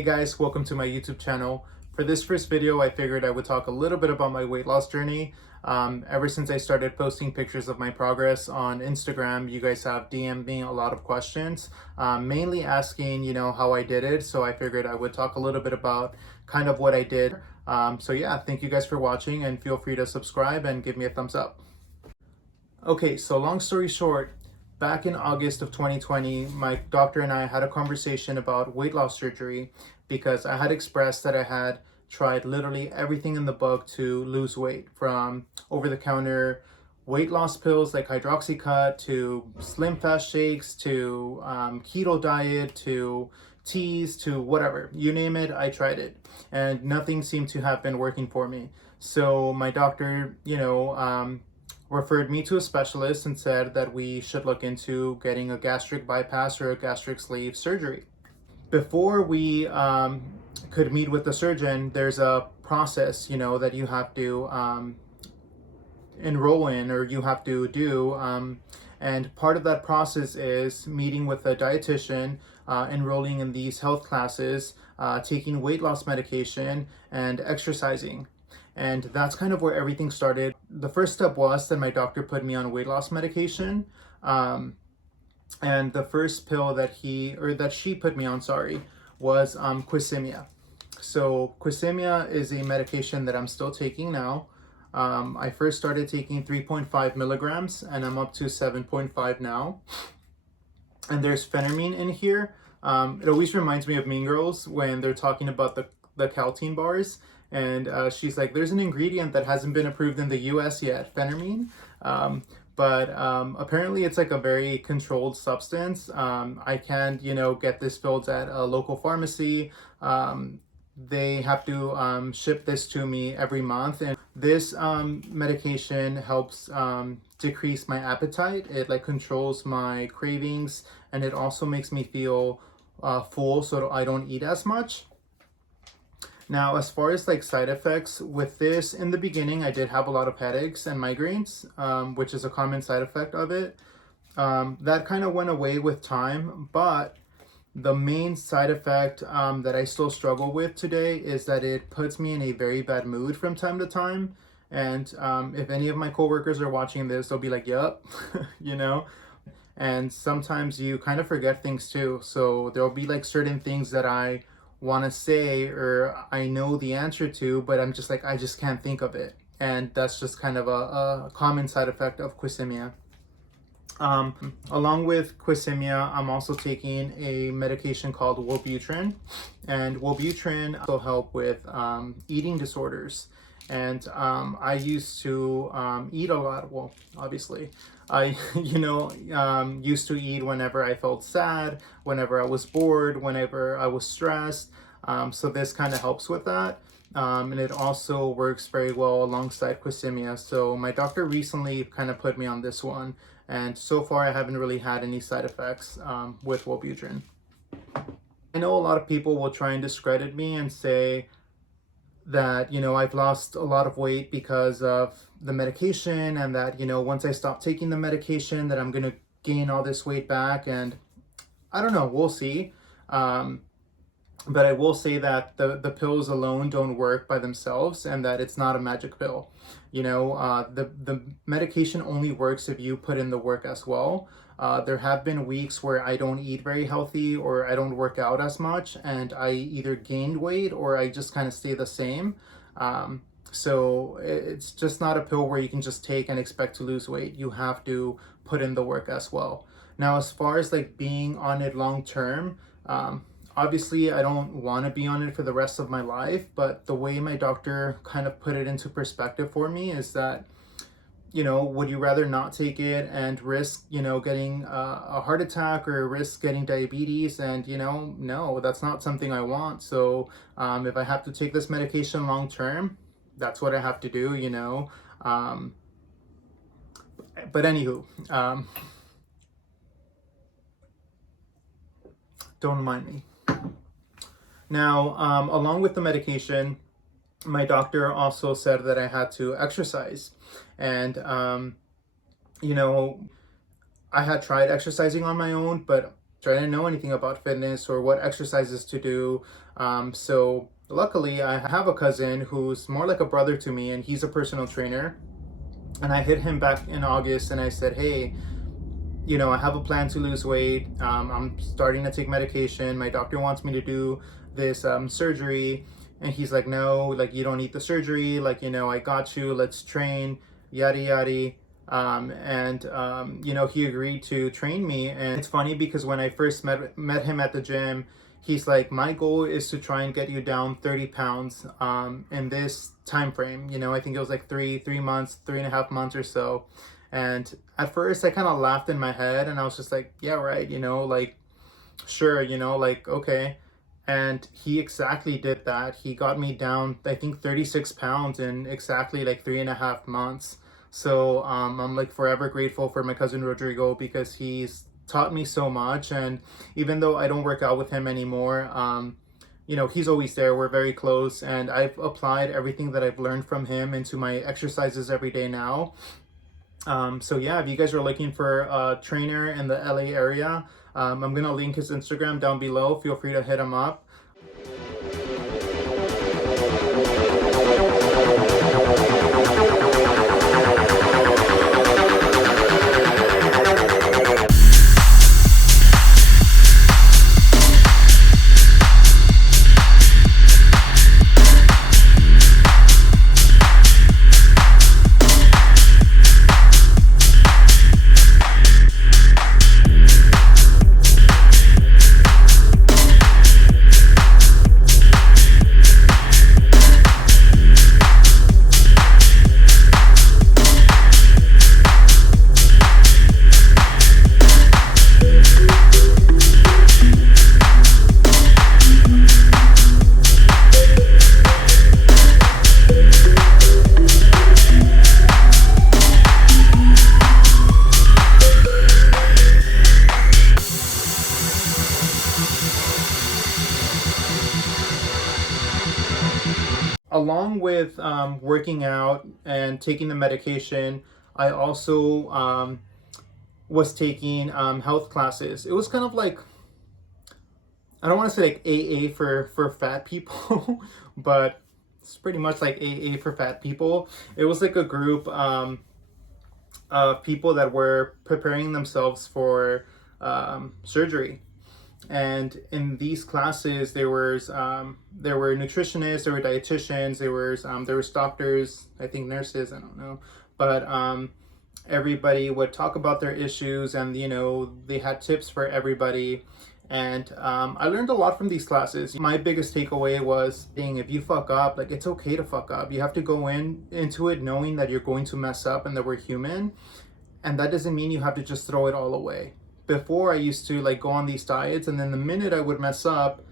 Hey guys, welcome to my YouTube channel. For this first video, I figured I would talk a little bit about my weight loss journey. Ever since I started posting pictures of my progress on Instagram, you guys have DM'd me a lot of questions, mainly asking, how I did it. So I figured I would talk a little bit about kind of what I did. So yeah, thank you guys for watching and feel free to subscribe and give me a thumbs up. Okay, so long story short, back in August of 2020, my doctor and I had a conversation about weight loss surgery because I had expressed that I had tried literally everything in the book to lose weight, from over-the-counter weight loss pills like Hydroxycut to Slim Fast shakes to keto diet to teas to whatever. You name it, I tried it. And nothing seemed to have been working for me. So my doctor, referred me to a specialist and said that we should look into getting a gastric bypass or a gastric sleeve surgery. Before we could meet with the surgeon, there's a process, that you have to enroll in or you have to do. And part of that process is meeting with a dietitian, enrolling in these health classes, taking weight loss medication, and exercising. And that's kind of where everything started. The first step was that my doctor put me on weight loss medication. And the first pill that she put me on, was Qsymia. So Qsymia is a medication that I'm still taking now. I first started taking 3.5 milligrams and I'm up to 7.5 now. And there's phentermine in here. It always reminds me of Mean Girls when they're talking about the Caltine bars. And she's like, there's an ingredient that hasn't been approved in the US yet, phentermine. But apparently it's like a very controlled substance. I can, get this filled at a local pharmacy. They have to ship this to me every month. And this medication helps decrease my appetite. It controls my cravings, and it also makes me feel full so I don't eat as much. Now, as far as side effects with this, in the beginning, I did have a lot of headaches and migraines, which is a common side effect of it. That kind of went away with time, but the main side effect that I still struggle with today is that it puts me in a very bad mood from time to time. And if any of my coworkers are watching this, they'll be like, yup, And sometimes you kind of forget things too. So there'll be certain things that I want to say or I know the answer to, but I'm just I just can't think of it. And that's just kind of a common side effect of Qsymia. Along with Qsymia, I'm also taking a medication called Wellbutrin, and Wellbutrin will help with eating disorders. And I used to eat a lot. Well, obviously, I, used to eat whenever I felt sad, whenever I was bored, whenever I was stressed. So this kind of helps with that. And it also works very well alongside Qsymia. So my doctor recently kind of put me on this one. And so far, I haven't really had any side effects with Wellbutrin. I know a lot of people will try and discredit me and say that, I've lost a lot of weight because of the medication, and that, once I stop taking the medication, that I'm going to gain all this weight back. And I don't know, we'll see. But I will say that the pills alone don't work by themselves, and that it's not a magic pill. The medication only works if you put in the work as well. There have been weeks where I don't eat very healthy or I don't work out as much, and I either gained weight or I just kind of stay the same. So it's just not a pill where you can just take and expect to lose weight. You have to put in the work as well. Now, as far as being on it long term, obviously I don't want to be on it for the rest of my life, but the way my doctor kind of put it into perspective for me is that, would you rather not take it and risk, getting a heart attack or risk getting diabetes? And, no, that's not something I want. So if I have to take this medication long term, that's what I have to do, But anywho, don't mind me. Now, along with the medication, my doctor also said that I had to exercise. And, I had tried exercising on my own, but I didn't know anything about fitness or what exercises to do. So luckily, I have a cousin who's more like a brother to me, and he's a personal trainer. And I hit him back in August and I said, hey, I have a plan to lose weight. I'm starting to take medication. My doctor wants me to do this surgery. And he's like, no, like, you don't need the surgery. Like, I got you. Let's train, yada, yada. He agreed to train me. And it's funny because when I first met him at the gym, he's like, my goal is to try and get you down 30 pounds in this time frame. I think it was like 3.5 months or so. And at first I kind of laughed in my head and I was just like, yeah, right, like, sure, like, okay. And he exactly did that. He got me down, I think, 36 pounds in exactly like 3.5 months. So I'm like forever grateful for my cousin Rodrigo because he's taught me so much. And even though I don't work out with him anymore, he's always there. We're very close. And I've applied everything that I've learned from him into my exercises every day now. So yeah, if you guys are looking for a trainer in the LA area, I'm going to link his Instagram down below. Feel free to hit him up. Along with working out and taking the medication, I also was taking health classes. It was kind of like, I don't want to say like AA for fat people, but it's pretty much like AA for fat people. It was like a group of people that were preparing themselves for surgery. And in these classes, there were nutritionists, there were dietitians, there was doctors, I think nurses, I don't know, but everybody would talk about their issues, and they had tips for everybody. And I learned a lot from these classes. My biggest takeaway was, if you fuck up, like, it's okay to fuck up. You have to go into it knowing that you're going to mess up and that we're human, and that doesn't mean you have to just throw it all away. Before, I used to like go on these diets, and then the minute I would mess up,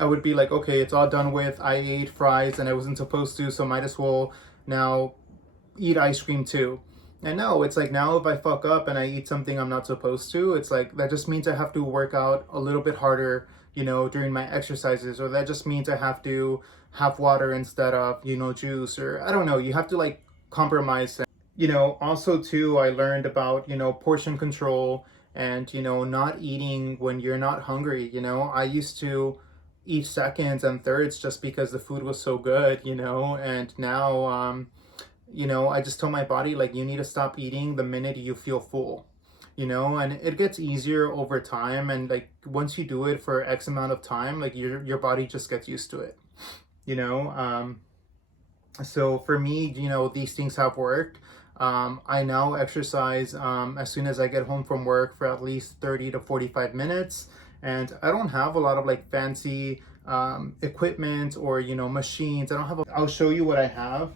I would be like, okay, it's all done with. I ate fries and I wasn't supposed to, so might as well now eat ice cream too. And no, it's like, now if I fuck up and I eat something I'm not supposed to, it's like, that just means I have to work out a little bit harder, during my exercises, or that just means I have to have water instead of, juice, or I don't know, you have to like compromise. Also too, I learned about, portion control and, not eating when you're not hungry. I used to eat seconds and thirds just because the food was so good, and now, I just tell my body, like, you need to stop eating the minute you feel full, and it gets easier over time. And like, once you do it for X amount of time, like, your body just gets used to it, so for me, these things have worked. I now exercise as soon as I get home from work for at least 30 to 45 minutes. And I don't have a lot of like fancy equipment or, machines. I'll show you what I have.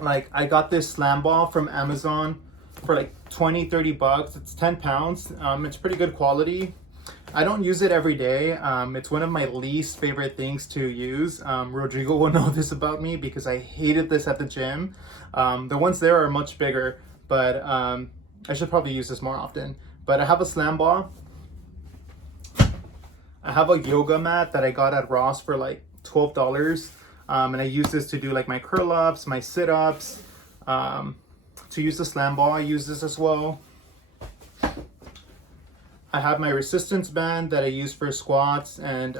Like, I got this slam ball from Amazon for like 20-30 bucks. It's 10 pounds. It's pretty good quality. I don't use it every day. It's one of my least favorite things to use. Rodrigo will know this about me because I hated this at the gym. The ones there are much bigger, but I should probably use this more often. But I have a slam ball. I have a yoga mat that I got at Ross for like $12. And I use this to do like my curl ups, my sit ups. To use the slam ball, I use this as well. I have my resistance band that I use for squats and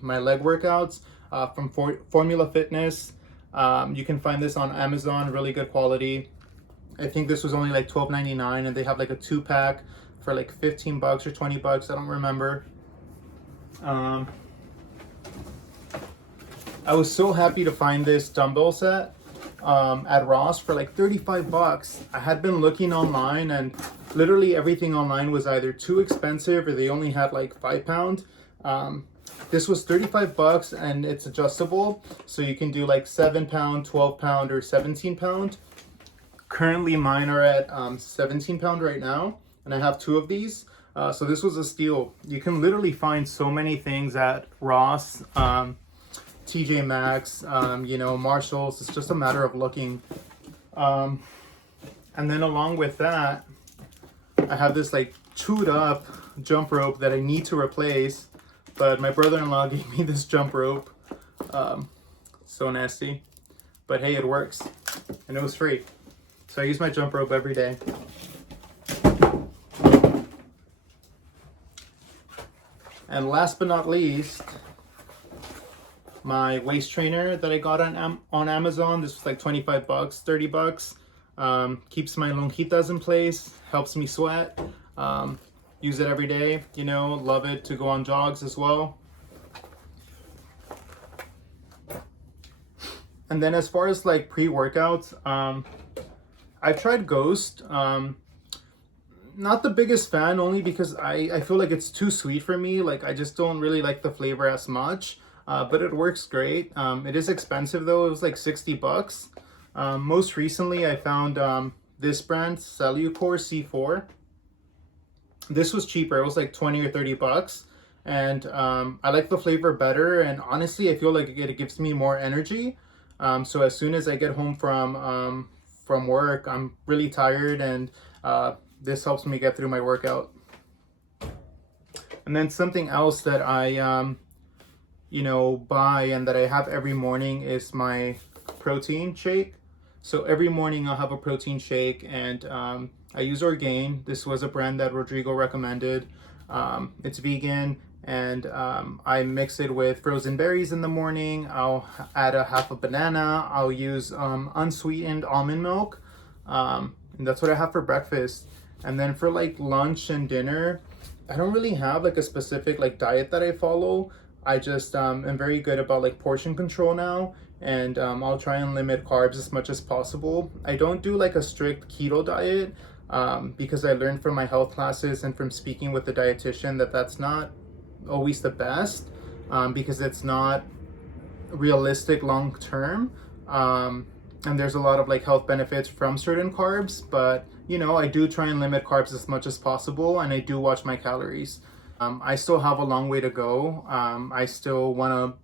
my leg workouts from Formula Fitness. You can find this on Amazon, really good quality. I think this was only like $12.99, and they have like a 2-pack for like 15 bucks or 20 bucks. I don't remember. I was so happy to find this dumbbell set at Ross for like 35 bucks. I had been looking online, and literally everything online was either too expensive or they only had like 5-pound. This was 35 bucks, and it's adjustable, so you can do like 7-pound, 12-pound, or 17-pound. Currently mine are at 17-pound right now, and I have 2 of these. So this was a steal. You can literally find so many things at Ross, TJ Maxx, you know, Marshalls. It's just a matter of looking. And then along with that, I have this like chewed up jump rope that I need to replace, but my brother-in-law gave me this jump rope. So nasty, but hey, it works, and it was free. So I use my jump rope every day. And last but not least, my waist trainer that I got on Amazon. This was like 25 bucks, 30 bucks. Keeps my lonjitas in place, helps me sweat. Use it every day, you know, love it to go on jogs as well. And then as far as like pre-workouts, I've tried Ghost. Not the biggest fan, only because I feel like it's too sweet for me. Like I just don't really like the flavor as much, but it works great. It is expensive though. It was like 60 bucks. Most recently I found this brand, Cellucor C4. This was cheaper. It was like 20 or 30 bucks. And I like the flavor better. And honestly, I feel like it gives me more energy. So as soon as I get home from work, I'm really tired, and this helps me get through my workout. And then something else that I, you know, buy and that I have every morning is my protein shake. So every morning I'll have a protein shake, and I use Orgain. This was a brand that Rodrigo recommended. It's vegan, and I mix it with frozen berries in the morning. I'll add a half a banana. I'll use unsweetened almond milk. And that's what I have for breakfast. And then for like lunch and dinner, I don't really have like a specific like diet that I follow. I just am very good about like portion control now, and I'll try and limit carbs as much as possible. I don't do like a strict keto diet because I learned from my health classes and from speaking with the dietitian that that's not always the best, because it's not realistic long term. And there's a lot of like health benefits from certain carbs, but you know, I do try and limit carbs as much as possible, and I do watch my calories. I still have a long way to go. I still want to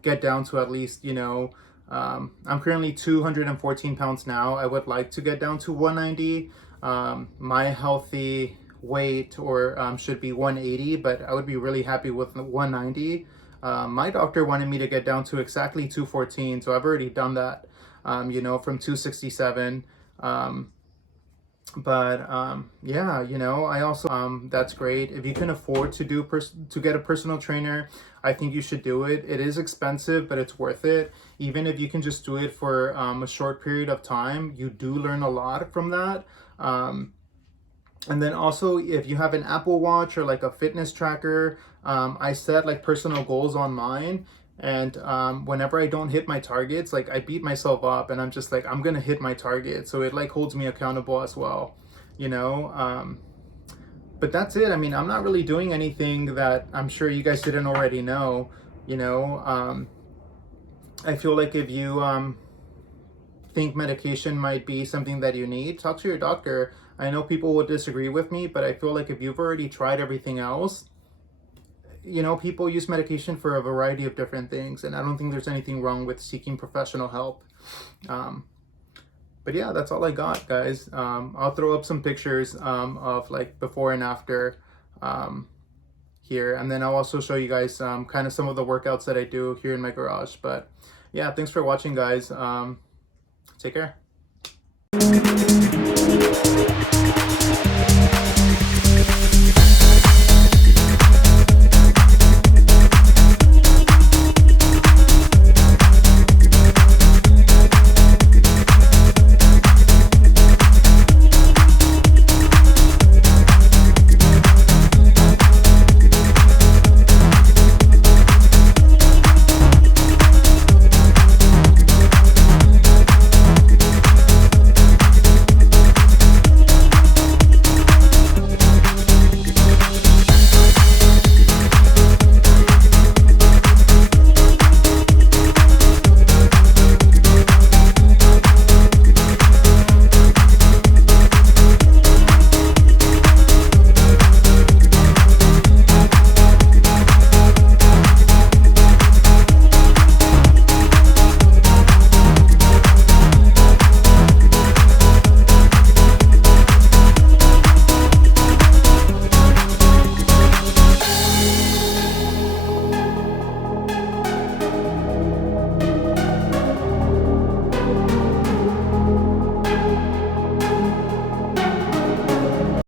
get down to at least, you know, I'm currently 214 pounds now. I would like to get down to 190. My healthy weight or should be 180, but I would be really happy with 190. My doctor wanted me to get down to exactly 214, so I've already done that, you know, from 267. Yeah, you know, I also that's great. If you can afford to get a personal trainer, I think you should do it. It is expensive, but it's worth it. Even if you can just do it for a short period of time, you do learn a lot from that. And then also, if you have an Apple Watch or like a fitness tracker, I set like personal goals on mine. And whenever I don't hit my targets, like I beat myself up, and I'm just like, I'm gonna hit my target. So it like holds me accountable as well, you know. But that's it. I mean, I'm not really doing anything that I'm sure you guys didn't already know, you know. I feel like if you think medication might be something that you need, talk to your doctor. I know people will disagree with me, but I feel like if you've already tried everything else, you know, people use medication for a variety of different things, and I don't think there's anything wrong with seeking professional help. But yeah, that's all I got, guys. I'll throw up some pictures of like before and after here, and then I'll also show you guys kind of some of the workouts that I do here in my garage. But yeah, thanks for watching, guys. Take care.